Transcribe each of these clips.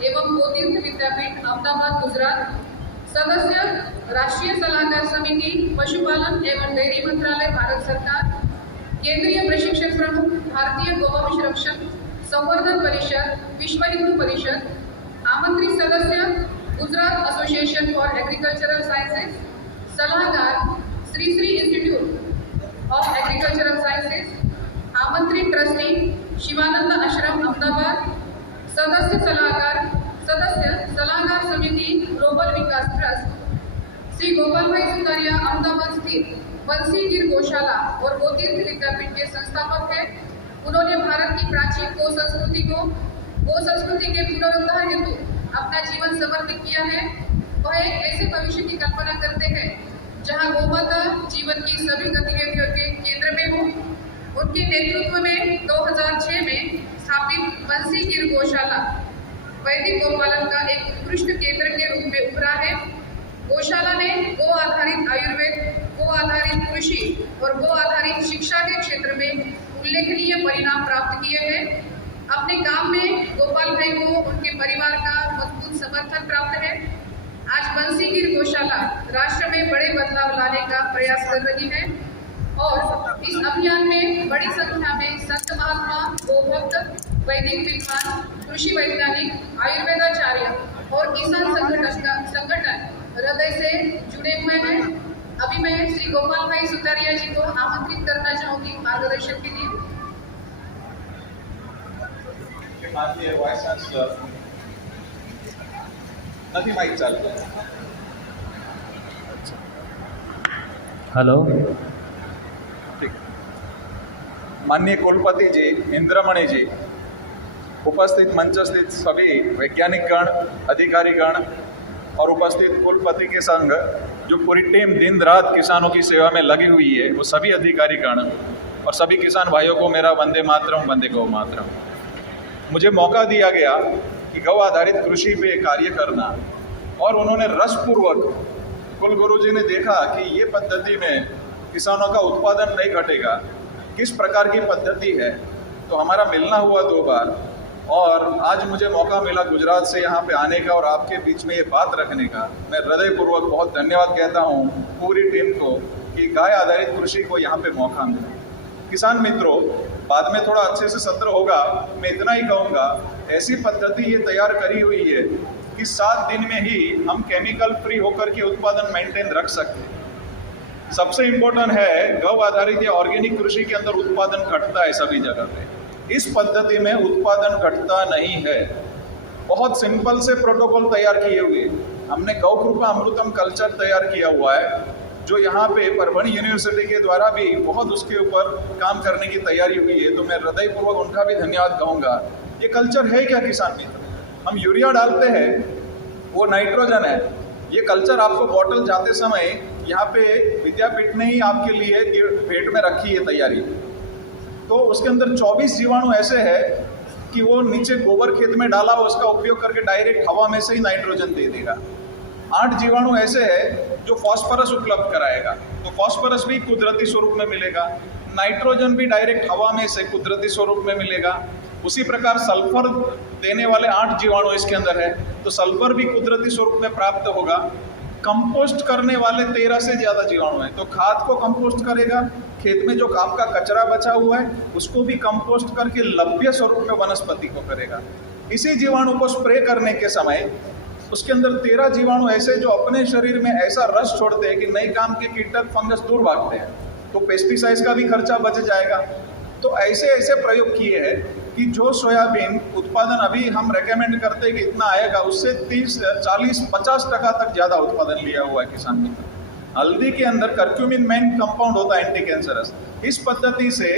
एवं गोतीर्थ विद्यापीठ अहमदाबाद गुजरात, सदस्य राष्ट्रीय सलाहकार समिति पशुपालन एवं डेयरी मंत्रालय भारत सरकार, केंद्रीय प्रशिक्षण प्रमुख भारतीय गौवंश रक्षक संवर्धन परिषद विश्व हिंदू परिषद, आमंत्रित सदस्य Gujarat association for agricultural sciences, सलाहकार Sri Sri institute of agricultural sciences, आमंत्रित ट्रस्टी शिवानंद आश्रम अहमदाबाद, सदस्य सलाहकार समिति ग्लोबल विकास ट्रस्ट, श्री गोपाल भाई सुतारिया अहमदाबाद स्थित बंसी गिर गौशाला और गोतीर्थ विद्यापीठ के संस्थापक हैं। उन्होंने भारत की प्राचीन गौ संस्कृति के पुनरुद्धार हेतु अपना जीवन समर्पित किया है। वह एक ऐसे भविष्य की कल्पना करते हैं जहां गौमाता जीवन की सभी गतिविधियों के केंद्र में हो। उनके नेतृत्व में 2006 में स्थापित बंसी गिर गौशाला वैदिक गौपालन का एक उत्कृष्ट केंद्र के रूप में उभरा है। गौशाला ने गो आधारित आयुर्वेद, गो आधारित कृषि और गो आधारित शिक्षा के क्षेत्र में उल्लेखनीय परिणाम प्राप्त किए हैं। अपने काम में गोपाल भाई को उनके परिवार का मजबूत समर्थन प्राप्त है। आज बंसी गिर गौशाला राष्ट्र में बड़े बदलाव लाने का प्रयास कर रही है और इस अभियान में बड़ी संख्या में संत महात्मा, गोभक्त, वैदिक विद्वान, कृषि वैज्ञानिक, आयुर्वेदाचार्य और किसान संगठन हृदय से जुड़े हुए हैं। अभी मैं श्री गोपाल भाई सुतारिया जी को आमंत्रित करना चाहूंगी मार्गदर्शन के लिए। माननीय वाइस चांसलर નથી માઇક ચાલતો। हेलो, ठीक। माननीय कुलपति जी, इंद्रमणि जी, उपस्थित मंच स्थित सभी वैज्ञानिकगण, अधिकारीगण और उपस्थित कुलपति के संग जो पूरी टीम दिन रात किसानों की सेवा में लगी हुई है, वो सभी अधिकारीगण और सभी किसान भाइयों को मेरा वंदे मातरम, वंदे गौ मातरम। मुझे मौका दिया गया कि गौ आधारित कृषि पे कार्य करना और उन्होंने रसपूर्वक, कुलगुरु जी ने देखा कि ये पद्धति में किसानों का उत्पादन नहीं घटेगा, किस प्रकार की पद्धति है, तो हमारा मिलना हुआ 2 बार और आज मुझे मौका मिला गुजरात से यहाँ पे आने का और आपके बीच में ये बात रखने का। मैं हृदयपूर्वक बहुत धन्यवाद कहता हूँ पूरी टीम को कि गाय आधारित कृषि को यहाँ पे मौका मिला। किसान मित्रों, बाद में थोड़ा अच्छे से सत्र होगा, मैं इतना ही कहूँगा, ऐसी पद्धति ये तैयार करी हुई है कि 7 दिन में ही हम केमिकल फ्री होकर के उत्पादन मेंटेन रख सकते हैं। सबसे इम्पोर्टेंट है, गौ आधारित या ऑर्गेनिक कृषि के अंदर उत्पादन घटता है सभी जगह पे, इस पद्धति में उत्पादन घटता नहीं है। बहुत सिंपल से प्रोटोकॉल तैयार किए हुए हमने गौ कृपा अमृतम कल्चर तैयार किया हुआ है, जो यहाँ पे परभणी यूनिवर्सिटी के द्वारा भी बहुत उसके ऊपर काम करने की तैयारी हुई है, तो मैं हृदयपूर्वक उनका भी धन्यवाद कहूँगा। ये कल्चर है क्या किसान मित्र? हम यूरिया डालते हैं, वो नाइट्रोजन है। ये कल्चर आपको बॉटल जाते समय यहाँ पे विद्यापीठ ने ही आपके लिए पेट में रखी है तैयारी, तो उसके अंदर 24 जीवाणु ऐसे है कि वो नीचे गोबर खेत में डाला, उसका उपयोग करके डायरेक्ट हवा में से ही नाइट्रोजन दे देगा। 8 जीवाणु ऐसे है जो फॉस्फोरस उपलब्ध कराएगा, तो फॉस्फोरस भी कुदरती स्वरूप में मिलेगा, नाइट्रोजन भी डायरेक्ट हवा में से कुदरती स्वरूप में मिलेगा। उसी प्रकार सल्फर देने वाले 8 जीवाणु इसके अंदर है, तो सल्फर भी कुदरती स्वरूप में प्राप्त होगा। कंपोस्ट करने वाले 13 से ज़्यादा जीवाणु हैं, तो खाद को कंपोस्ट करेगा, खेत में जो आपका कचरा बचा हुआ है उसको भी कंपोस्ट करके लभ्य स्वरूप में वनस्पति को करेगा। इसी जीवाणु को स्प्रे करने के समय उसके अंदर 13 जीवाणु ऐसे जो अपने शरीर में ऐसा रस छोड़ते हैं कि नए काम के कीटक फंगस दूर भागते हैं, तो पेस्टिसाइड्स का भी खर्चा बच जाएगा। तो ऐसे ऐसे प्रयोग किए हैं कि जो सोयाबीन उत्पादन अभी हम रेकमेंड करते हैं कि इतना आएगा, उससे 30, 40, 50% तक ज़्यादा उत्पादन लिया हुआ है किसान मित्र। हल्दी के अंदर कर्क्यूमिन मेन कंपाउंड होता है एंटी कैंसरस, इस पद्धति से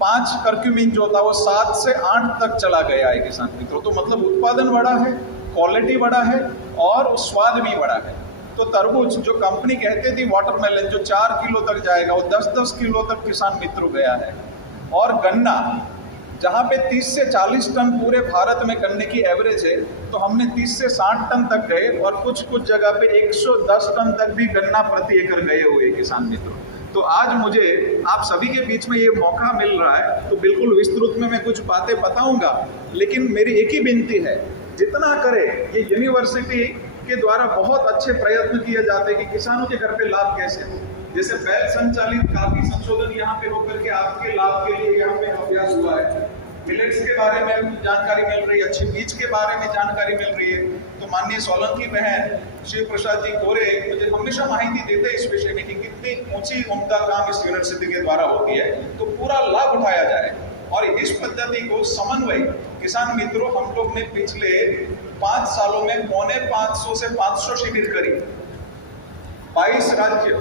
5 कर्क्यूमिन जो होता है वो 7 से 8 तक चला गया है किसान मित्रों। तो मतलब उत्पादन बढ़ा है, क्वालिटी बढ़ा है और स्वाद भी बढ़ा है। तो तरबूज जो कंपनी कहती थी वाटरमेलन जो 4 किलो तक जाएगा, वो 10-10 किलो तक किसान मित्रों गया है। और गन्ना जहाँ पे 30 से 40 टन पूरे भारत में गन्ने की एवरेज है, तो हमने 30 से 60 टन तक गए और कुछ कुछ जगह पे 110 टन तक भी गन्ना प्रति एकड़ गए हुए किसान मित्रों। तो आज मुझे आप सभी के बीच में ये मौका मिल रहा है, तो बिल्कुल विस्तृत में मैं कुछ बातें बताऊंगा, लेकिन मेरी एक ही विनती है जितना करे ये यूनिवर्सिटी के द्वारा बहुत अच्छे प्रयत्न किए जाते हैं कि किसानों के घर पे लाभ कैसे हो। जैसे बैल संचालित काफी संशोधन यहाँ पे होकर के आपके लाभ के लिए यहाँ पे अभ्यास हुआ है। मिलेट्स के बारे में जानकारी मिल रही है, अच्छे बीज के बारे में जानकारी मिल रही है। तो माननीय सोलंकी बहन शिव प्रसाद जी गोरे मुझे हमेशा माहिती देते हैं इस विषय में कि कितनी ऊंची उम्दा काम इस यूनिवर्सिटी के द्वारा होती है, तो पूरा लाभ उठाया जाए। और इस पद्धति को समन्वय किसान मित्रों हम लोग ने पिछले 5 सालों में 450 से 500 शिविर करी, 22 राज्य,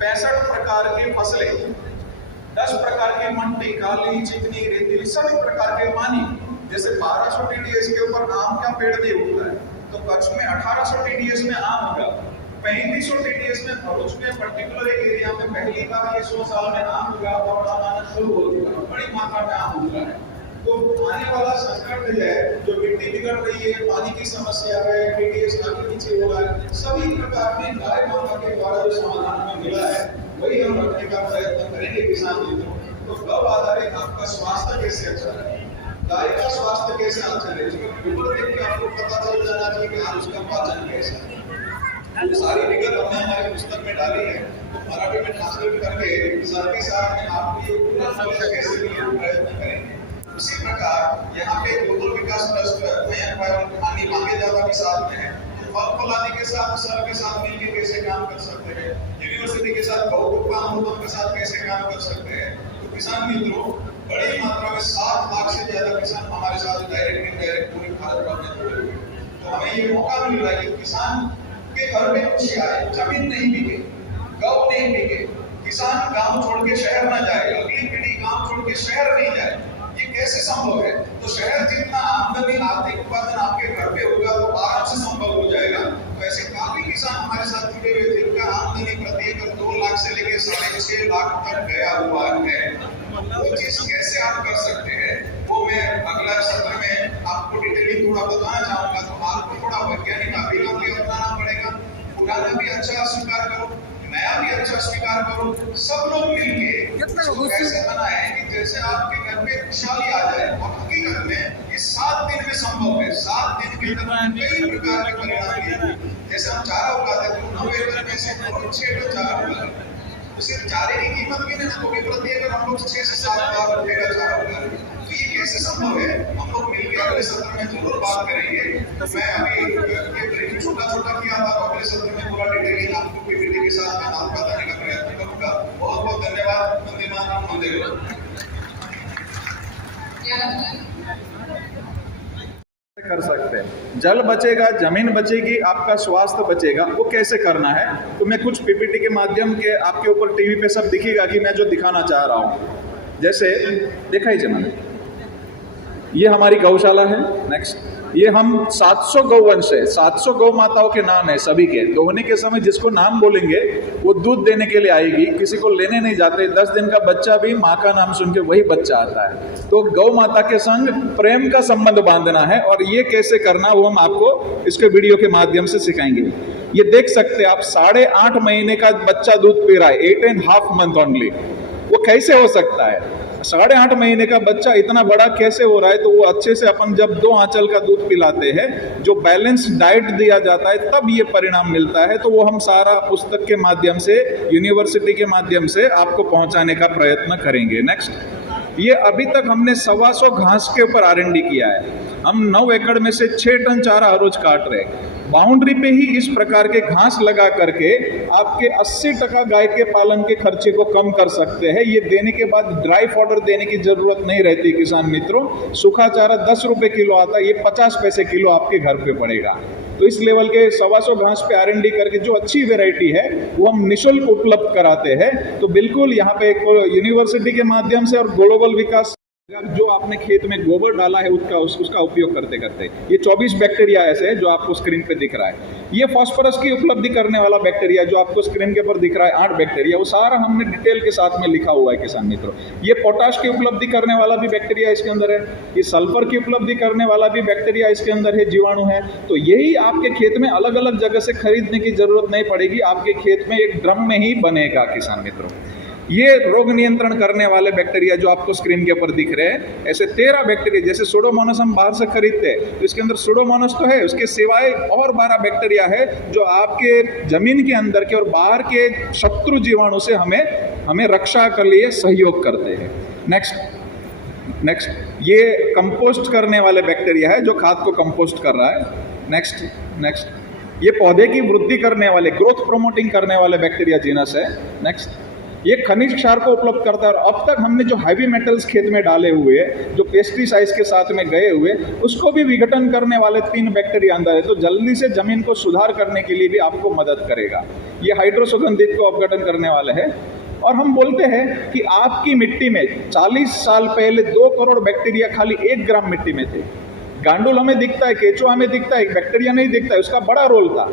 65 प्रकार की फसलें, 10 प्रकार के मट्टी, काली, चिकनी, रेतीली, सभी प्रकार के पानी। जैसे 1200 TDS के ऊपर आम का पेड़ नहीं उगता है, तो कच्छ में 1800 TDS में आम होगा, 3500 TDS में भरूच में पर्टिकुलर एक एरिया में पहली बार ये 100 साल में आम होगा और आम आना शुरू हो चुका है, बड़ी मात्रा में आम उगा है। तो आने वाला संकट है, जो मिट्टी बिगड़ रही है, पानी की समस्या है, TDS आगे पीछे हो रहा है, सभी प्रकार के गाय माता के द्वारा जो समाधान हमें मिला है वही हम रखने का प्रयत्न करेंगे किसान मित्रों। तो गौ आधारित आपका स्वास्थ्य कैसे अच्छा रहे, गाय का स्वास्थ्य कैसे अच्छा रहे, ऊपर देख के आपको पता चल जाना चाहिए कि आज उसका पाचन कैसा है। तो सारी विगत हमने हमारे पुस्तक में डाली है, तो मराठी में ट्रांसलेट करके साथ ही साथ में आपकी पूरा नॉलेज कैसे मिले प्रयत्न करेंगे। उसी प्रकार यहाँ पे ग्लोबल विकास ट्रस्ट पानी मांगे जाता भी साथ में है, फल फलाने के साथ सर के साथ मिलकर कैसे काम कर सकते हैं, यूनिवर्सिटी के साथ बहु के साथ कैसे काम कर सकते हैं। तो किसान मित्रों बड़ी मात्रा में 7 लाख से ज्यादा किसान हमारे साथ डायरेक्ट इनडायरेक्ट पूरे भारत भर में जुड़े हुए हैं। तो हमें ये मौका मिल रहा है कि किसान के घर में खुशी आए, जमीन नहीं बिके, गौ नहीं बिके, किसान गांव छोड़ के शहर ना जाए, अगली पीढ़ी गांव छोड़ के शहर नहीं जाए। ये कैसे संभव है? तो शहर जितना आमदनी आर्थिक उत्पादन आपके घर पे होगा तो आराम से संभव हो जाएगा। तो ऐसे काफी किसान हमारे साथ जुड़े हुए जिनका आमदनी प्रति एकड़ 2 लाख से लेकर 6.5 लाख तक गया हुआ है। वो चीज कैसे आप कर सकते हैं वो मैं अगला सत्र में आपको डिटेलिंग थोड़ा बताना चाहूंगा। तो आपको थोड़ा वैज्ञानिक अभिगम भी अपनाना पड़ेगा, पुराना भी अच्छा स्वीकार करो, नया भी अच्छा स्वीकार करो, सब लोग मिलके इसको कैसे बनाए कि जैसे आपके घर पे खुशहाली आ जाए। और हकीकत में ये 7 दिन में संभव है, 7 दिन के अंदर कई प्रकार के परिणाम मिलेंगे। जैसे हम चारा उगाते हैं तो 9 एकड़ में से 6 टन चारा उगाते, उसे चारे की कीमत भी नहीं तो प्रति एकड़ हम लोग 6 से 7 लाख रुपए का चारा उगा रहे हैं। तो ये कैसे संभव है, हम लोग मिलकर अगले सत्र में जरूर बात करेंगे। तो मैं अभी छोटा किया था, तो अगले सत्र में पूरा डिटेलिंग आपको पीपीटी के साथ मैं नाम बताने का प्रयत्न करूंगा। बहुत बहुत धन्यवाद। वंदे मातरम, वंदे मातरम। कर सकते हैं, जल बचेगा, जमीन बचेगी, आपका स्वास्थ्य बचेगा। वो कैसे करना है तो मैं कुछ पीपीटी के माध्यम के आपके ऊपर टीवी पे सब दिखेगा कि मैं जो दिखाना चाह रहा हूँ। जैसे देखा ही जमा, ये हमारी गौशाला है। नेक्स्ट, ये हम 700 गौवंश है, 700 गौ माताओं के नाम है सभी के। दोहने के समय जिसको नाम बोलेंगे वो दूध देने के लिए आएगी, किसी को लेने नहीं जाते। 10 दिन का बच्चा भी माँ का नाम सुन के वही बच्चा आता है। तो गौ माता के संग प्रेम का संबंध बांधना है, और ये कैसे करना वो हम आपको इसके वीडियो के माध्यम से सिखाएंगे। ये देख सकते हैं आप, 8.5 महीने का बच्चा दूध पी रहा है, 8.5 मंथ ओनली। वो कैसे हो सकता है? 8.5 महीने का बच्चा इतना बड़ा कैसे हो रहा है? तो वो अच्छे से अपन जब 2 आंचल का दूध पिलाते हैं, जो बैलेंस डाइट दिया जाता है, तब ये परिणाम मिलता है। तो वो हम सारा पुस्तक के माध्यम से, यूनिवर्सिटी के माध्यम से आपको पहुंचाने का प्रयत्न करेंगे। नेक्स्ट, ये अभी तक हमने 125 घास के ऊपर R&D किया है। हम 9 एकड़ में से 6 टन चारा हर रोज काट रहे हैं। बाउंड्री पे ही इस प्रकार के घास लगा करके आपके 80% गाय के पालन के खर्चे को कम कर सकते हैं। ये देने के बाद ड्राई फॉडर देने की जरूरत नहीं रहती किसान मित्रों। सूखा चारा 10 रुपए किलो आता है, ये 50 पैसे किलो आपके घर पे पड़ेगा। तो इस लेवल के 125 घास पे R&D करके जो अच्छी वेराइटी है वो हम निःशुल्क उपलब्ध कराते हैं। तो बिल्कुल यहाँ पे यूनिवर्सिटी के माध्यम से और ग्लोबल विकास जो आपने खेत में गोबर डाला है उसका उपयोग करते करते ये 24 बैक्टीरिया ऐसे है जो आपको स्क्रीन पे दिख रहा है। ये फास्फोरस की उपलब्धि करने वाला बैक्टीरिया जो आपको स्क्रीन के ऊपर दिख रहा है 8 बैक्टीरिया, वो सारा हमने डिटेल के साथ में लिखा हुआ है किसान मित्रों। ये पोटाश की उपलब्धि करने वाला भी बैक्टीरिया इसके अंदर है, ये सल्फर की उपलब्धि करने वाला भी बैक्टीरिया इसके अंदर है, जीवाणु है। तो यही आपके खेत में अलग अलग जगह से खरीदने की जरूरत नहीं पड़ेगी, आपके खेत में एक ड्रम में ही बनेगा किसान मित्रों। ये रोग नियंत्रण करने वाले बैक्टीरिया जो आपको स्क्रीन के ऊपर दिख रहे हैं, ऐसे 13 बैक्टीरिया, जैसे सुडोमोनास हम बाहर से खरीदते हैं तो इसके अंदर सुडोमोनास तो है, उसके सिवाय और 12 बैक्टीरिया है जो आपके जमीन के अंदर के और बाहर के शत्रु जीवाणु से हमें रक्षा के लिए सहयोग करते हैं। नेक्स्ट ये कंपोस्ट करने वाले बैक्टीरिया है जो खाद को कंपोस्ट कर रहा है। नेक्स्ट ये पौधे की वृद्धि करने वाले, ग्रोथ प्रोमोटिंग करने वाले बैक्टीरिया जीनस है। नेक्स्ट ये खनिज क्षार को उपलब्ध करता है, और अब तक हमने जो हैवी मेटल्स खेत में डाले हुए, जो पेस्टिसाइड्स के साथ में गए हुए, उसको भी विघटन करने वाले 3 बैक्टीरिया अंदर है, तो जल्दी से जमीन को सुधार करने के लिए भी आपको मदद करेगा। ये हाइड्रोसुगंधित को अपघटन करने वाले है। और हम बोलते हैं कि आपकी मिट्टी में 40 साल पहले 2 करोड़ बैक्टीरिया खाली 1 ग्राम मिट्टी में थे। गांडुल हमें दिखता है, केचुआ हमें दिखता है, बैक्टीरिया नहीं दिखता है, उसका बड़ा रोल था।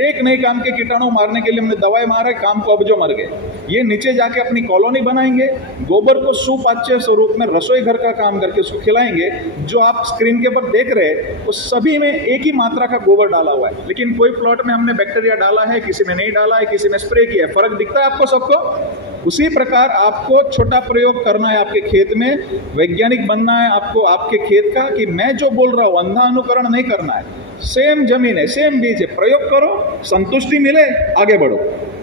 एक नहीं काम के कीटाणु मारने के लिए हमने दवाई मारा, काम को अब जो मर गए। ये नीचे जाके अपनी कॉलोनी बनाएंगे, गोबर को सुपाच्य स्वरूप में रसोई घर का काम करके उसको खिलाएंगे। जो आप स्क्रीन के ऊपर देख रहे हैं उस सभी में एक ही मात्रा का गोबर डाला हुआ है, लेकिन कोई प्लॉट में हमने बैक्टीरिया डाला है, किसी में नहीं डाला है, किसी में स्प्रे किया है। फर्क दिखता है आपको सबको? उसी प्रकार आपको छोटा प्रयोग करना है आपके खेत में, वैज्ञानिक बनना है आपको आपके खेत का, कि मैं जो बोल रहा हूँ अंधा अनुकरण नहीं करना है। सेम जमीन है, सेम बीज है, प्रयोग करो, संतुष्टि मिले, आगे बढ़ो।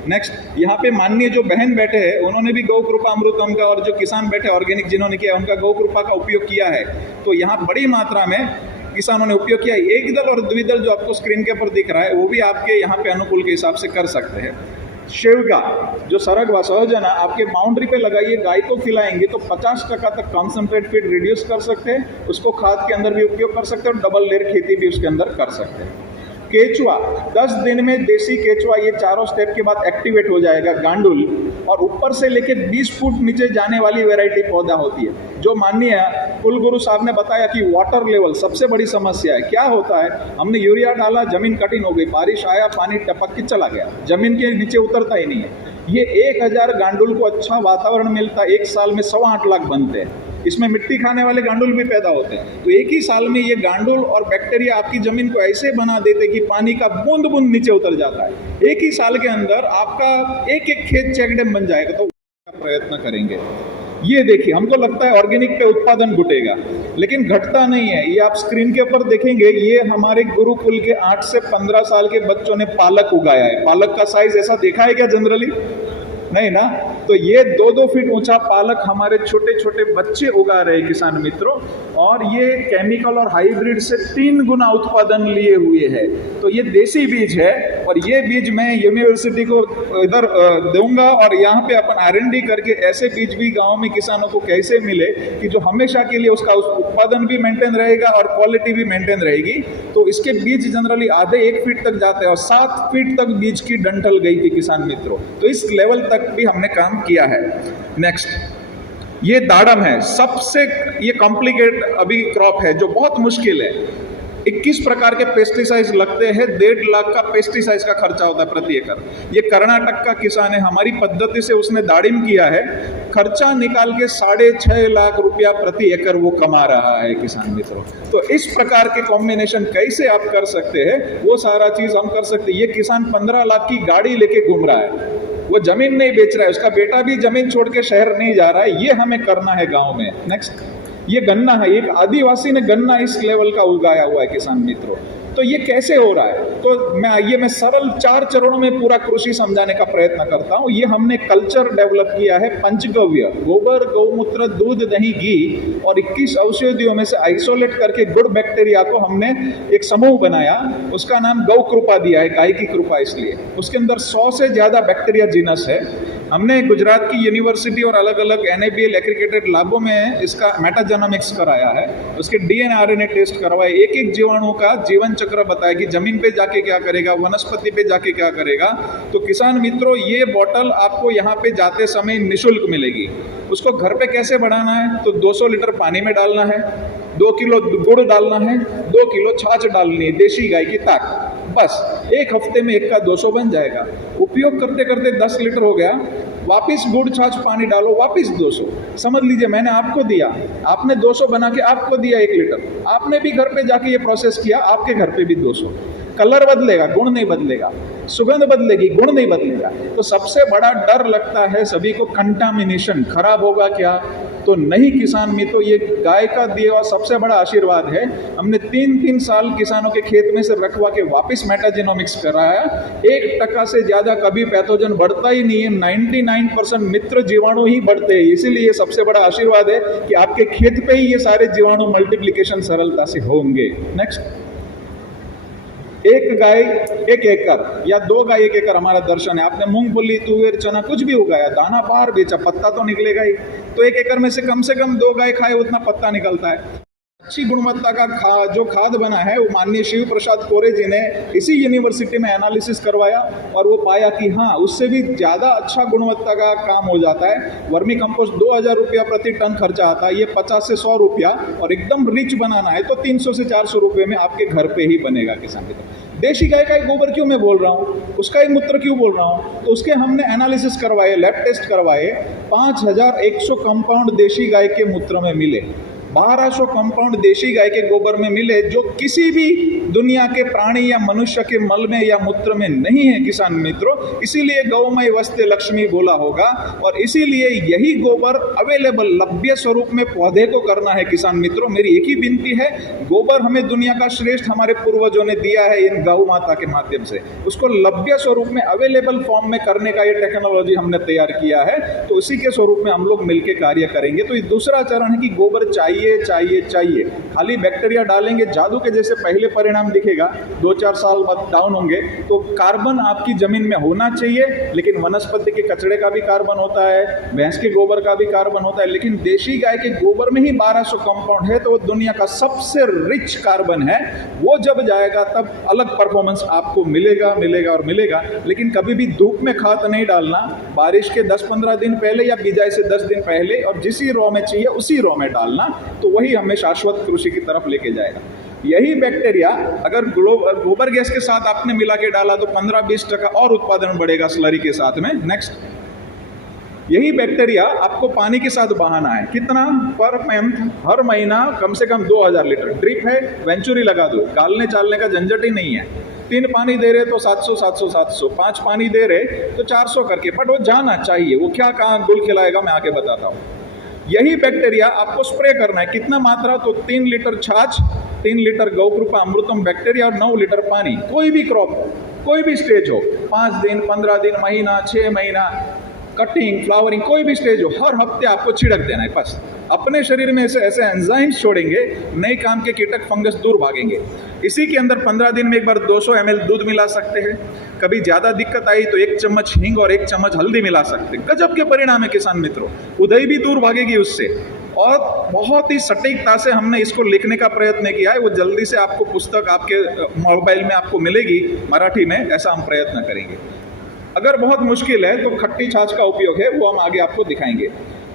नेक्स्ट यहाँ पे माननीय जो बहन बैठे हैं उन्होंने भी गौ कृपा अमृतम का, और जो किसान बैठे ऑर्गेनिक जिन्होंने किया उनका गौ कृपा का उपयोग किया है, तो यहाँ बड़ी मात्रा में किसानों ने उपयोग किया। एक दल और द्विदल जो आपको स्क्रीन के ऊपर दिख रहा है वो भी आपके यहाँ पे अनुकूल के हिसाब से कर सकते हैं। शेवगा जो सरगवा सहजना आपके बाउंड्री पे लगाइए, गाय को खिलाएंगे तो 50% तक कॉन्सनट्रेट फीड रिड्यूस कर सकते हैं, उसको खाद के अंदर भी उपयोग कर सकते हैं और डबल लेयर खेती भी उसके अंदर कर सकते हैं। केचुआ 10 दिन में देसी केचुआ ये चारों स्टेप के बाद एक्टिवेट हो जाएगा गांडुल, और ऊपर से लेके 20 फुट नीचे जाने वाली वैरायटी पौधा होती है। जो माननीय कुलगुरु साहब ने बताया कि वाटर लेवल सबसे बड़ी समस्या है। क्या होता है, हमने यूरिया डाला, जमीन कठिन हो गई, बारिश आया, पानी टपक के चला गया, जमीन के नीचे उतरता ही नहीं है। ये 1000 गांडुल को अच्छा वातावरण मिलता है, 1 साल में 8.25 लाख बनते हैं। इसमें मिट्टी खाने वाले गांडुल भी पैदा होते हैं। तो एक ही साल में ये गांडुल और बैक्टीरिया आपकी जमीन को ऐसे बना देते कि पानी का बूंद बूंद नीचे उतर जाता है। एक ही साल के अंदर आपका एक खेत चेक डैम बन जाएगा। तो प्रयत्न करेंगे। ये देखिए, हमको लगता है ऑर्गेनिक पे उत्पादन घटेगा, लेकिन घटता नहीं है। ये आप स्क्रीन के ऊपर देखेंगे, ये हमारे गुरुकुल के 8 से 15 साल के बच्चों ने पालक उगाया है। पालक का साइज ऐसा देखा है क्या जनरली? नहीं ना। तो ये 2-2 फीट ऊंचा पालक हमारे छोटे छोटे बच्चे उगा रहे किसान मित्रों, और ये केमिकल और हाइब्रिड से 3 गुना उत्पादन लिए हुए है। तो ये देसी बीज है, और ये बीज मैं यूनिवर्सिटी को इधर दूंगा, और यहाँ पे अपन R&D करके ऐसे बीज भी गाँव में किसानों को कैसे मिले कि जो हमेशा के लिए उसका उत्पादन भी मेंटेन रहेगा और क्वालिटी भी मेंटेन रहेगी। तो इसके बीज जनरली आधे 1 फीट तक जाते हैं, और 7 फीट तक बीज की डंठल गई थी किसान मित्रों। तो इस लेवल तक भी हमने काम किया है। नेक्स्ट, ये दाड़म है, सबसे ये कॉम्प्लिकेट अभी क्रॉप है जो बहुत मुश्किल है। 21 प्रकार के पेस्टिसाइड्स लगते हैं, 1.5 लाख का पेस्टिसाइड्स का खर्चा होता है प्रति एकड़। ये कर्नाटक का किसान है, हमारी पद्धति से उसने दाड़िम किया है, खर्चा निकाल के 6.5 लाख रुपया प्रति एकड़ वो कमा रहा है किसान मित्रों। तो इस प्रकार के कॉम्बिनेशन कैसे आप कर सकते हैं, वो सारा चीज हम कर सकते हैं। ये किसान 15 लाख की गाड़ी लेके घूम रहा है, वो जमीन नहीं बेच रहा है, उसका बेटा भी जमीन छोड़ के शहर नहीं जा रहा है। ये हमें करना है गांव में। नेक्स्ट, ये गन्ना है, एक आदिवासी ने गन्ना इस लेवल का उगाया हुआ है किसान मित्रों। तो ये कैसे हो रहा है, तो मैं सरल 4 चरणों में पूरा कृषि समझाने का प्रयत्न करता हूँ। ये हमने कल्चर डेवलप किया है, पंचगव्य, गोबर, गौमूत्र, दूध, दही, घी और 21 औषधियों में से आइसोलेट करके गुड बैक्टीरिया को हमने एक समूह बनाया, उसका नाम गौ कृपा दिया है, गाय की कृपा इसलिए। उसके अंदर 100 से ज़्यादा बैक्टीरिया जीनस है। हमने गुजरात की यूनिवर्सिटी और अलग अलग NABL एक्रीडेटेड लैबों में इसका मेटाजेनोमिक्स कराया है, उसके DNA RNA टेस्ट करवाए, एक एक जीवाणु का जीवन चक्र बताया कि जमीन पे जाके क्या करेगा, वनस्पति पे जाके क्या करेगा। तो किसान मित्रों, ये बॉटल आपको यहाँ पे जाते समय निःशुल्क मिलेगी। उसको घर पे कैसे बढ़ाना है, तो 200 लीटर पानी में डालना है, 2 किलो गुड़ डालना है, 2 किलो छाछ डालनी है देशी गाय की ताक, बस 1 हफ्ते में 1 का 200 बन जाएगा। उपयोग करते करते 10 लीटर हो गया, वापिस गुड़ छाछ पानी डालो, वापिस 200। समझ लीजिए, मैंने आपको दिया, आपने 200 बना के आपको दिया 1 लीटर, आपने भी घर पे जाके ये प्रोसेस किया, आपके घर पे भी 200। कलर बदलेगा, गुण नहीं बदलेगा। सुगंध बदलेगी, गुण नहीं बदलेगा। तो सबसे बड़ा डर लगता है सभी को कंटामिनेशन, खराब होगा क्या। तो नहीं किसान मित्रों, ये गाय का दिया हुआ सबसे बड़ा आशीर्वाद है। हमने 3-3 साल किसानों के खेत में से रखवा के वापस मेटाजेनोमिक्स कराया, 1% से ज़्यादा कभी पैथोजन बढ़ता ही नहीं है, 99% मित्र जीवाणु ही बढ़ते हैं। इसीलिए सबसे बड़ा आशीर्वाद है कि आपके खेत पे ही ये सारे जीवाणु मल्टीप्लिकेशन सरलता से होंगे। नेक्स्ट, एक गाय 1 एकड़ या 2 गाय 1 एकड़ हमारा दर्शन है। आपने मूंगफली, तुवेर, चना कुछ भी उगाया, दाना बाहर बेचा, पत्ता तो निकलेगा ही। तो 1 एकड़ में से कम 2 गाय खाए उतना पत्ता निकलता है। अच्छी गुणवत्ता का जो खाद बना है वो माननीय शिव प्रसाद कोरे जी ने इसी यूनिवर्सिटी में एनालिसिस करवाया और वो पाया कि हाँ, उससे भी ज़्यादा अच्छा गुणवत्ता का काम हो जाता है। वर्मी कंपोस्ट 2000 रुपया प्रति टन खर्चा आता है, ये 50 से 100 रुपया, और एकदम रिच बनाना है तो 300 से 400 रुपये में आपके घर पे ही बनेगा किसान मित्र। देशी गाय का ही गोबर क्यों मैं बोल रहा हूँ, उसका ही मूत्र क्यों बोल रहा हूँ, तो उसके हमने एनालिसिस करवाए, लैब टेस्ट करवाए। 5100 कंपाउंड देशी गाय के मूत्र में मिले, 1200 कंपाउंड देशी गाय के गोबर में मिले, जो किसी भी दुनिया के प्राणी या मनुष्य के मल में या मूत्र में नहीं है किसान मित्रों। इसीलिए गौमय वस्ते लक्ष्मी बोला होगा, और इसीलिए यही गोबर अवेलेबल लभ्य स्वरूप में पौधे को करना है किसान मित्रों। मेरी एक ही विनती है, गोबर हमें दुनिया का श्रेष्ठ हमारे पूर्वजों ने दिया है इन गौ माता के माध्यम से, उसको लभ्य स्वरूप में अवेलेबल फॉर्म में करने का ये टेक्नोलॉजी हमने तैयार किया है। तो उसी के स्वरूप में हम लोग मिलकर कार्य करेंगे। तो ये दूसरा चरण है कि गोबर चाहिए चाहिए चाहिए। खाली बैक्टीरिया डालेंगे जादू के जैसे पहले परिणाम दिखेगा, 2-4 साल बाद डाउन होंगे। तो कार्बन आपकी जमीन में होना चाहिए, लेकिन वनस्पति के कचड़े का भी कार्बन होता है, भैंस के गोबर का भी कार्बन होता है, लेकिन देशी गाय के गोबर में ही 1200 कंपाउंड है, तो वो दुनिया का सबसे रिच कार्बन है। वो जब जाएगा तब अलग परफॉर्मेंस आपको मिलेगा मिलेगा और मिलेगा। लेकिन कभी भी धूप में खाद नहीं डालना, बारिश के 10-15 दिन पहले या बिजाई से 10 दिन पहले, और जिस रॉ में चाहिए उसी रॉ में डालना, तो वही हमें शाश्वत कृषि की तरफ लेके जाएगा। यही बैक्टीरिया अगर गोबर गैस के साथ आपने मिला के डाला तो 15-20% और उत्पादन बढ़ेगा स्लरी के साथ में। नेक्स्ट, यही बैक्टीरिया आपको पानी के साथ बहाना है। कितना पर मंथ, हर महीना कम से कम 2000 लीटर। ड्रिप है, वेंचुरी लगा दो, डालने चालने का झंझट ही नहीं है। 3 पानी दे रहे तो 700, 5 पानी दे रहे तो 400 करके, बट वो जाना चाहिए, वो क्या कहाँ गुल खिलाएगा मैं आगे बताता हूँ। यही बैक्टीरिया आपको स्प्रे करना है। कितना मात्रा, तो 3 लीटर छाछ, 3 लीटर गौकृपा अमृतम बैक्टीरिया और 9 लीटर पानी। कोई भी क्रॉप हो, कोई भी स्टेज हो, 5 दिन, 15 दिन, महीना, 6 महीना, कटिंग, फ्लावरिंग, कोई भी स्टेज हो, हर हफ्ते आपको छिड़क देना है। बस अपने शरीर में ऐसे एंजाइम्स छोड़ेंगे, नए काम के कीटक फंगस दूर भागेंगे। इसी के अंदर 15 दिन में एक बार 200 ml दूध मिला सकते हैं। कभी ज़्यादा दिक्कत आई तो 1 चम्मच हींग और 1 चम्मच हल्दी मिला सकते हैं। गजब के परिणाम है किसान मित्रों, उदय भी दूर भागेगी उससे। और बहुत ही सटीकता से हमने इसको लिखने का प्रयत्न किया है। वो जल्दी से आपको पुस्तक आपके मोबाइल में आपको मिलेगी मराठी में, ऐसा हम प्रयत्न करेंगे। अगर बहुत मुश्किल है तो खट्टी छाछ का उपयोग है, वो हम आगे आपको दिखाएंगे।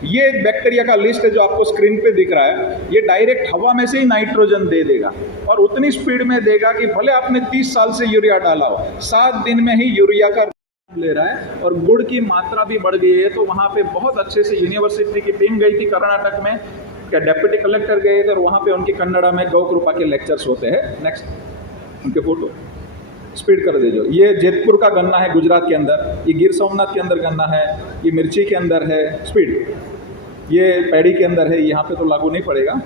ये एक बैक्टीरिया का लिस्ट है जो आपको स्क्रीन पे दिख रहा है। ये डायरेक्ट हवा में से ही नाइट्रोजन दे देगा, और उतनी स्पीड में देगा कि भले आपने 30 साल से यूरिया डाला हो, 7 दिन में ही यूरिया का ले रहा है। और गुड़ की मात्रा भी बढ़ गई है। तो वहाँ पे बहुत अच्छे से यूनिवर्सिटी की टीम गई थी कर्नाटक में, क्या डेप्यूटी कलेक्टर गए थे, और वहाँ पे उनकी कन्नड़ा में गौकृपा के लेक्चर्स होते हैं। नेक्स्ट, उनके फोटो स्पीड कर दीजिए। ये जेतपुर का गन्ना है गुजरात के अंदर, ये गिर सोमनाथ के अंदर गन्ना है, ये मिर्ची के अंदर है। स्पीड, ये पैडी के अंदर है, यहाँ पे तो लागू नहीं पड़ेगा।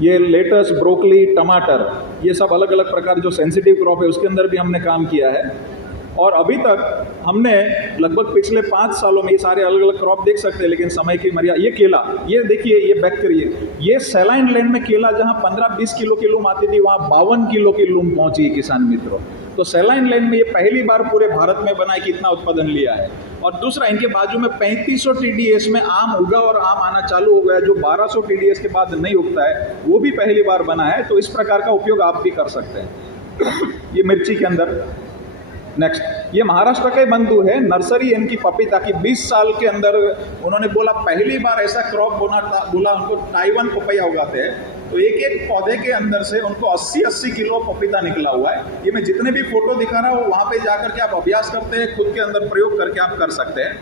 ये लेटस, ब्रोकली, टमाटर, ये सब अलग अलग प्रकार जो सेंसिटिव क्रॉप है उसके अंदर भी हमने काम किया है। और अभी तक हमने लगभग पिछले 5 सालों में ये सारे अलग अलग क्रॉप देख सकते हैं, लेकिन समय की मर्यादा। ये केला, ये देखिए, ये बैक्टीरिया, ये सैलाइन लैंड में केला जहाँ 15-20 किलो की लूम आती थी, वहाँ 52 किलो की लूम पहुँची किसान मित्रों। तो सैलाइन लैंड में ये पहली बार पूरे भारत में बना है कि इतना उत्पादन लिया है। और दूसरा, इनके बाजू में 3500 TDS में आम उगा और आम आना चालू हो गया, जो 1200 TDS के बाद नहीं उगता है, वो भी पहली बार बना है। तो इस प्रकार का उपयोग आप भी कर सकते हैं। ये मिर्ची के अंदर। नेक्स्ट, ये महाराष्ट्र के बंधु है, नर्सरी इनकी पपीता की। 20 साल के अंदर उन्होंने बोला पहली बार ऐसा क्रॉप बोला उनको ताइवान पपैया उगाते हैं। तो एक एक पौधे के अंदर से उनको 80-80 किलो पपीता निकला हुआ है। ये मैं जितने भी फोटो दिखा रहा हूँ वहाँ पे जाकर के आप अभ्यास करते हैं, खुद के अंदर प्रयोग करके आप कर सकते हैं।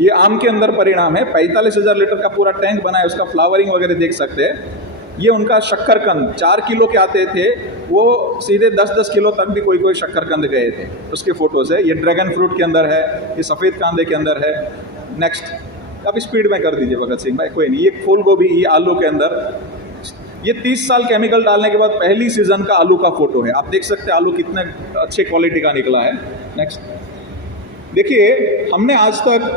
ये आम के अंदर परिणाम है, 45,000 लीटर का पूरा टैंक बना है, उसका फ्लावरिंग वगैरह देख सकते हैं। ये उनका शक्करकंद 4 किलो के आते थे, वो सीधे 10-10 किलो तक भी कोई कोई शक्करकंद गए थे, उसके फोटोज़ है। ये ड्रैगन फ्रूट के अंदर है, ये सफ़ेद कांदे के अंदर है। नेक्स्ट, अब स्पीड में कर दीजिए भगत सिंह भाई, कोई नहीं। ये फूल गोभी, ये आलू के अंदर, ये 30 साल केमिकल डालने के बाद पहली सीज़न का आलू का फोटो है। आप देख सकते हैं आलू कितने अच्छे क्वालिटी का निकला है। नेक्स्ट, देखिए हमने आज तक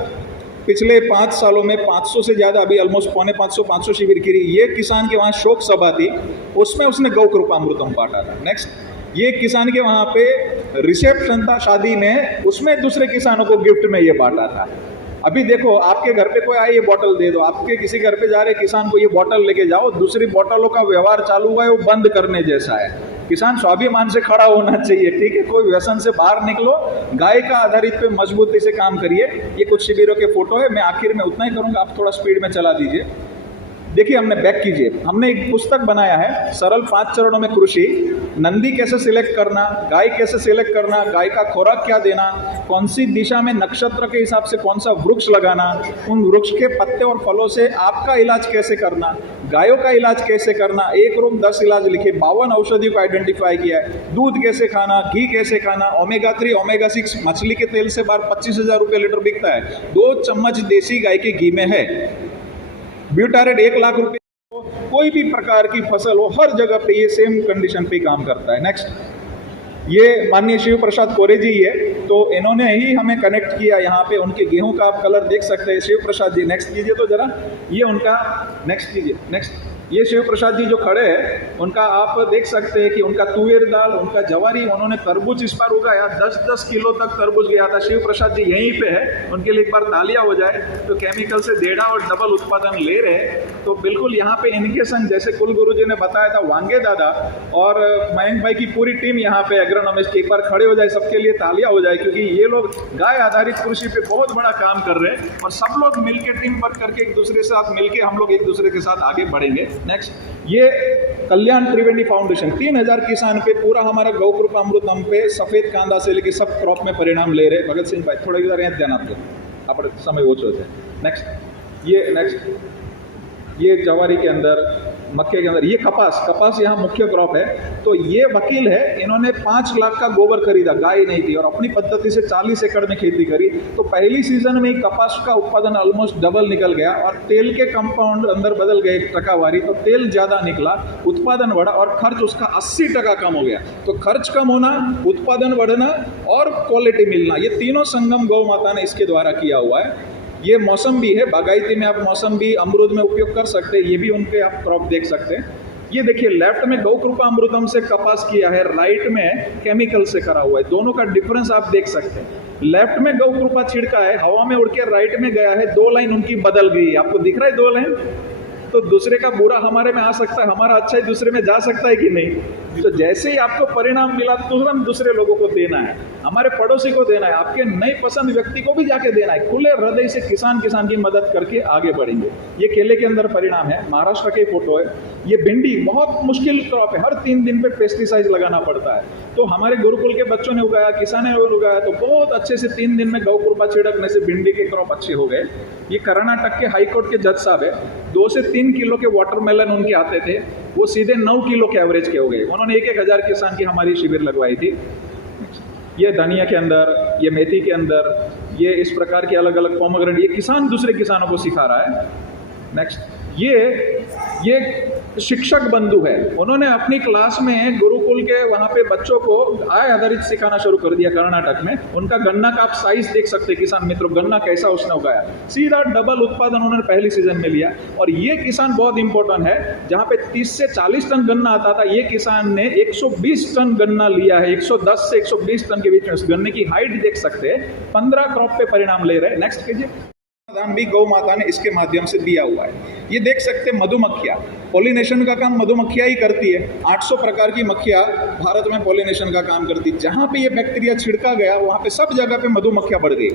पिछले 5 सालों में 500 से ज़्यादा, अभी ऑलमोस्ट 450-500 शिविर की। ये किसान के वहाँ शोक सभा थी, उसमें उसने गौ कृपामृतम बांटा था। नेक्स्ट, ये किसान के वहाँ पे रिसेप्शन था शादी में, उसमें दूसरे किसानों को गिफ्ट में ये बांटा था। अभी देखो आपके घर पे कोई आए, ये बॉटल दे दो, आपके किसी घर पे जा रहे किसान को ये बॉटल लेके जाओ, दूसरी बॉटलों का व्यवहार चालू हुआ है, वो बंद करने जैसा है। किसान स्वाभिमान से खड़ा होना चाहिए, ठीक है। कोई व्यसन से बाहर निकलो, गाय का आधारित पे मजबूती से काम करिए। ये कुछ शिविरों के फोटो है, मैं आखिर में उतना ही करूँगा, आप थोड़ा स्पीड में चला दीजिए। देखिए हमने बैक कीजिए, हमने एक पुस्तक बनाया है, सरल 5 चरणों में कृषि। नंदी कैसे सिलेक्ट करना, गाय कैसे सिलेक्ट करना, गाय का खुराक क्या देना, कौन सी दिशा में नक्षत्र के हिसाब से कौन सा वृक्ष लगाना, उन वृक्ष के पत्ते और फलों से आपका इलाज कैसे करना, गायों का इलाज कैसे करना, 1 रोग 10 इलाज लिखे, 52 औषधियों को आइडेंटिफाई किया है। दूध कैसे खाना, घी कैसे खाना, ओमेगा 3 ओमेगा 6 मछली के तेल से बाहर 25,000 रुपये लीटर बिकता है, 2 चम्मच देसी गाय के घी में है। ब्यूटारेट 1 लाख रुपए, कोई भी प्रकार की फसल हो हर जगह पे ये सेम कंडीशन पे काम करता है। नेक्स्ट, ये माननीय शिव प्रसाद कोरे जी है, तो इन्होंने ही हमें कनेक्ट किया यहाँ पे। उनके गेहूं का आप कलर देख सकते हैं, शिव प्रसाद जी। नेक्स्ट कीजिए तो जरा, ये उनका, नेक्स्ट कीजिए। नेक्स्ट, ये शिव प्रसाद जी जो खड़े हैं, उनका आप देख सकते हैं कि उनका तुवेर दाल, उनका जवारी, उन्होंने तरबूज इस बार उगाया, 10-10 किलो तक तरबूज गया था। शिव प्रसाद जी यहीं पे है, उनके लिए एक बार तालियां हो जाए। तो केमिकल से 1.5 और डबल उत्पादन ले रहे हैं, तो बिल्कुल यहाँ पे इनके संग, जैसे कुलगुरु जी ने बताया था, वांगे दादा और मयंक भाई की पूरी टीम यहाँ पे एग्रोनॉमिस्ट, एक बार खड़े हो जाए, सबके लिए तालियां हो जाए, क्योंकि ये लोग गाय आधारित कृषि पे बहुत बड़ा काम कर रहे हैं। और सब लोग मिलकर टीम वर्क करके एक दूसरे के साथ मिलकर हम लोग एक दूसरे के साथ आगे बढ़ेंगे। नेक्स्ट, ये कल्याण त्रिवेणी फाउंडेशन 3000 किसान पे पूरा हमारा गौ कृपामृतम पे सफेद कांदा से लेके सब क्रॉप में परिणाम ले रहे। भगत सिंह भाई थोड़ा इधर यहाँ ध्यान आपको, आप समय वो चोते हैं। नेक्स्ट, ये जवारी के अंदर, मक्के के अंदर, ये कपास यहाँ मुख्य क्रॉप है। तो ये वकील है, इन्होंने 5 लाख का गोबर खरीदा, गाय नहीं थी, और अपनी पद्धति से 40 एकड़ में खेती करी। तो पहली सीजन में ही कपास का उत्पादन ऑलमोस्ट डबल निकल गया, और तेल के कंपाउंड अंदर बदल गए टकावारी, तो तेल ज़्यादा निकला, उत्पादन बढ़ा, और खर्च उसका 80% कम हो गया। तो खर्च कम होना, उत्पादन बढ़ना और क्वालिटी मिलना, ये तीनों संगम गौ माता ने इसके द्वारा किया हुआ है। ये मौसम्बी है, बागायती में आप मौसम्बी अमरूद में उपयोग कर सकते हैं, ये भी उनके आप क्रॉप देख सकते हैं। ये देखिए लेफ्ट में गौ कृपा अमृतम से कपास किया है, राइट में केमिकल से करा हुआ है, दोनों का डिफरेंस आप देख सकते हैं। लेफ्ट में गौ कृपा छिड़का है, हवा में उड़ के राइट में गया है, 2 लाइन उनकी बदल गई है, आपको दिख रहा है 2 लाइन। तो दूसरे का बुरा हमारे में आ सकता है, हमारा अच्छा ही दूसरे में जा सकता है कि नहीं। तो जैसे ही आपको परिणाम मिला तुरंत दूसरे लोगों को देना है, हमारे पड़ोसी को देना है, आपके नई पसंद व्यक्ति को भी जाके देना है। खुले हृदय से किसान की मदद करके आगे बढ़ेंगे। ये केले के अंदर परिणाम है, महाराष्ट्र के फोटो है। ये भिंडी बहुत मुश्किल क्रॉप है, हर 3 दिन पे पेस्टिसाइड लगाना पड़ता है। तो हमारे गुरुकुल के बच्चों ने उगाया, किसानों ने उगाया, तो बहुत अच्छे से 3 दिन में गौ कृपा छिड़कने से भिंडी के क्रॉप अच्छे हो गए। ये कर्नाटक के हाईकोर्ट के जज साहब है, 2 से 3 किलो के वाटरमेलन उनके आते थे, वो सीधे 9 किलो के एवरेज के हो गए। उन्होंने 1-1 हज़ार किसान की हमारी शिविर लगवाई थी। ये धनिया के अंदर, ये मेथी के अंदर, ये इस प्रकार के अलग अलग पोमग्रेनेट, ये किसान दूसरे किसानों को सिखा रहा है। नेक्स्ट, ये शिक्षक बंधु है, उन्होंने अपनी क्लास में गुरुकुल के वहाँ पे बच्चों को आय आधारित सिखाना शुरू कर दिया कर्नाटक में। उनका गन्ना का आप साइज देख सकते हैं किसान मित्रों, गन्ना कैसा उसने उगाया, सीधा डबल उत्पादन उन्होंने पहली सीजन में लिया। और ये किसान बहुत इंपॉर्टेंट है, जहाँ पे 30 से 40 टन गन्ना आता था, ये किसान ने 120 टन गन्ना लिया है, 110 से 120 टन के बीच में। उस गन्ने की हाइट देख सकते हैं, 15 क्रॉप पे परिणाम ले रहे हैं। नेक्स्ट कीजिए। दान भी गौ माता ने इसके माध्यम से दिया हुआ है। ये देख सकते हैं मधुमक्खियाँ, पॉलिनेशन का काम मधुमक्खियाँ ही करती है। 800 प्रकार की मक्खियाँ भारत में पॉलिनेशन का काम करती है। जहाँ पे ये बैक्टीरिया छिड़का गया वहाँ पे सब जगह पे मधुमक्खियाँ बढ़ गई,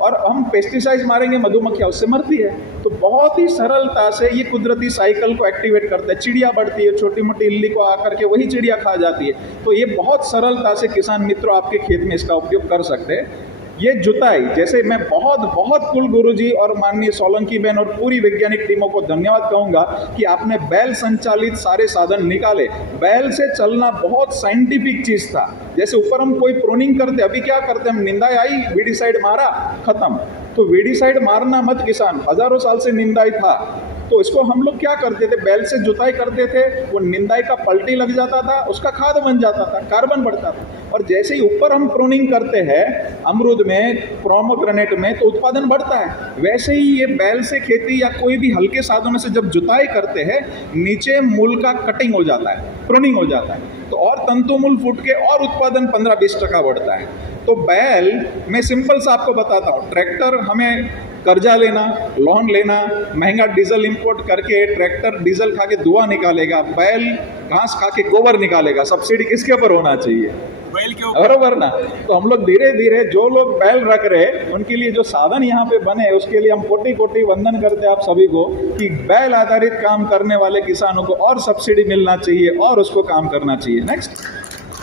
और हम पेस्टिसाइड मारेंगे मधुमक्खियाँ उससे मरती है। तो बहुत ही सरलता से ये कुदरती साइकिल को एक्टिवेट करता है। चिड़िया बढ़ती है, छोटी मोटी इल्ली को आकर के वही चिड़िया खा जाती है। तो ये बहुत सरलता से किसान मित्रों आपके खेत में इसका उपयोग कर सकते हैं। ये जुताई, जैसे मैं बहुत बहुत कुल गुरुजी और माननीय सोलंकी बहन और पूरी वैज्ञानिक टीमों को धन्यवाद कहूंगा कि आपने बैल संचालित सारे साधन निकाले। बैल से चलना बहुत साइंटिफिक चीज था। जैसे ऊपर हम कोई प्रोनिंग करते, अभी क्या करते हम, निंदाई आई, वीडिसाइड मारा, खत्म। तो वीडिसाइड मारना मत किसान, हजारों साल से निंदाई था। तो इसको हम लोग क्या करते थे, बैल से जुताई करते थे, वो निंदाई का पलटी लग जाता था, उसका खाद बन जाता था, कार्बन बढ़ता था। और जैसे ही ऊपर हम प्रूनिंग करते हैं अमरूद में, पोमेग्रेनेट में, तो उत्पादन बढ़ता है। वैसे ही ये बैल से खेती या कोई भी हल्के साधनों से जब जुताई करते हैं, नीचे मूल का कटिंग हो जाता है, प्रूनिंग हो जाता है, तो और तंतुमूल फूट के और उत्पादन 15-20% बढ़ता है। तो बैल, मैं सिंपल सा आपको बताता हूँ, ट्रैक्टर हमें कर्जा लेना, लोन लेना, महंगा डीजल इंपोर्ट करके ट्रैक्टर डीजल खा के धुआं निकालेगा, बैल घास खा के गोबर निकालेगा। सब्सिडी किसके ऊपर होना चाहिए? बैल के ऊपर, बरोबर ना? तो हम लोग धीरे धीरे जो लोग बैल रख रहे, उनके लिए जो साधन यहाँ पे बने, उसके लिए हम कोटि कोटि वंदन करते हैं आप सभी को कि बैल आधारित काम करने वाले किसानों को और सब्सिडी मिलना चाहिए और उसको काम करना चाहिए। नेक्स्ट,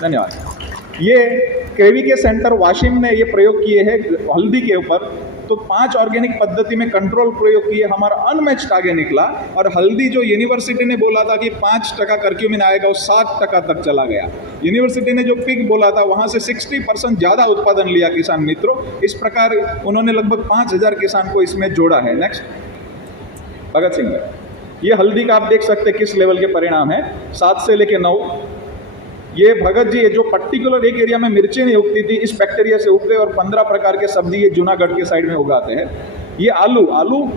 धन्यवाद। ये केवीके सेंटर वाशिम ने ये प्रयोग किए हैं हल्दी के ऊपर। तो 5 ऑर्गेनिक पद्धति में कंट्रोल प्रयोग किए, हमारा अनमैच्ड आगे निकला। और हल्दी जो यूनिवर्सिटी ने बोला था कि 5% कर्क्यूमिन आएगा, वो 7% तक चला गया। यूनिवर्सिटी ने जो पिक बोला था, वहाँ से 60% ज़्यादा उत्पादन लिया किसान मित्रों। इस प्रकार उन्होंने लगभग 5000 किसान को इसमें जोड़ा है। नेक्स्ट, भगत सिंह, ये हल्दी का आप देख सकते हैं किस लेवल के परिणाम है, 7 से लेके 9। ये भगत जी, जो पर्टिकुलर एक एरिया में मिर्ची नहीं उगती थी, इस बैक्टीरिया से उग गए और 15 प्रकार के सब्जी ये जूनागढ़ के साइड में उगाते हैं। ये आलू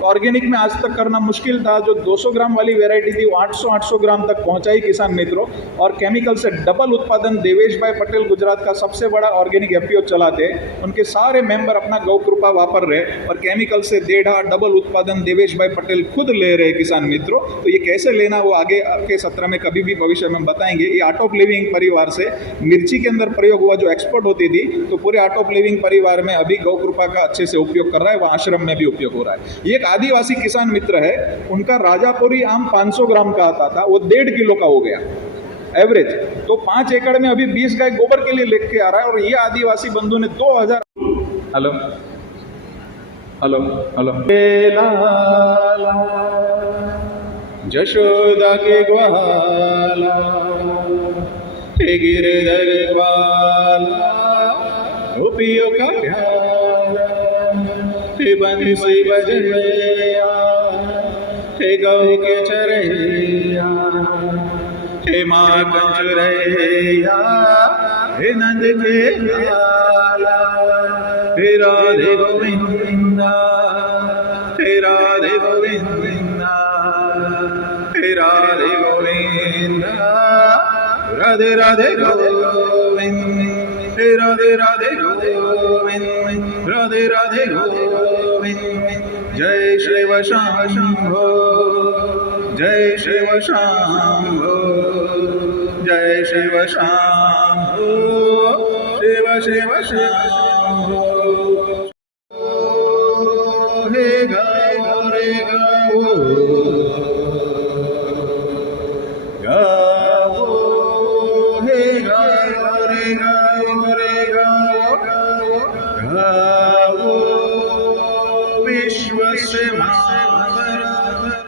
ऑर्गेनिक में आज तक करना मुश्किल था। जो 200 ग्राम वाली वैरायटी थी, वो 800 ग्राम तक पहुंचाई किसान मित्रों। और केमिकल से डबल उत्पादन देवेश भाई पटेल, गुजरात का सबसे बड़ा ऑर्गेनिक एफपीओ चलाते, उनके सारे मेंबर अपना गौ कृपा वापर रहे और केमिकल से 1.5 डबल उत्पादन देवेश भाई पटेल खुद ले रहे किसान मित्रों। तो ये कैसे लेना, वो आगे के सत्र में कभी भी भविष्य में बताएंगे। ये आर्ट ऑफ लिविंग परिवार से मिर्ची के अंदर प्रयोग हुआ, जो एक्सपोर्ट होती थी, तो पूरे आर्ट ऑफ लिविंग परिवार में अभी गौ कृपा का अच्छे से उपयोग कर रहा है, वह आश्रम में भी उपयोग हो रहा है। ये एक आदिवासी किसान मित्र है, उनका राजापुरी आम 500 ग्राम का आता था, वो 1.5 किलो का हो गया एवरेज। तो 5 एकड़ में अभी 20 गाय गोबर के लिए लेके आ रहा है। और ये आदिवासी बंधु ने 2000। हेलो हेलो हेलो, जशोदा के ग्वाला, गिरधर ग्वाला, गोपियों का प्यारा, बंसी बजैया, हे गौ के चरैया, हे माँ कंचुरैया, हे नंद के लाला, हे राधे गोविंदा, हे राधे गोविंदा, हे राधे गोविंदा, राधे राधे गोविंद, हे राधे राधे गोविंद, राधे राधे गोविंद। जय शिव शंभो, जय शिव शंभो, जय शिव शंभो, शिव शिव शंभो। हे गौ रे गौ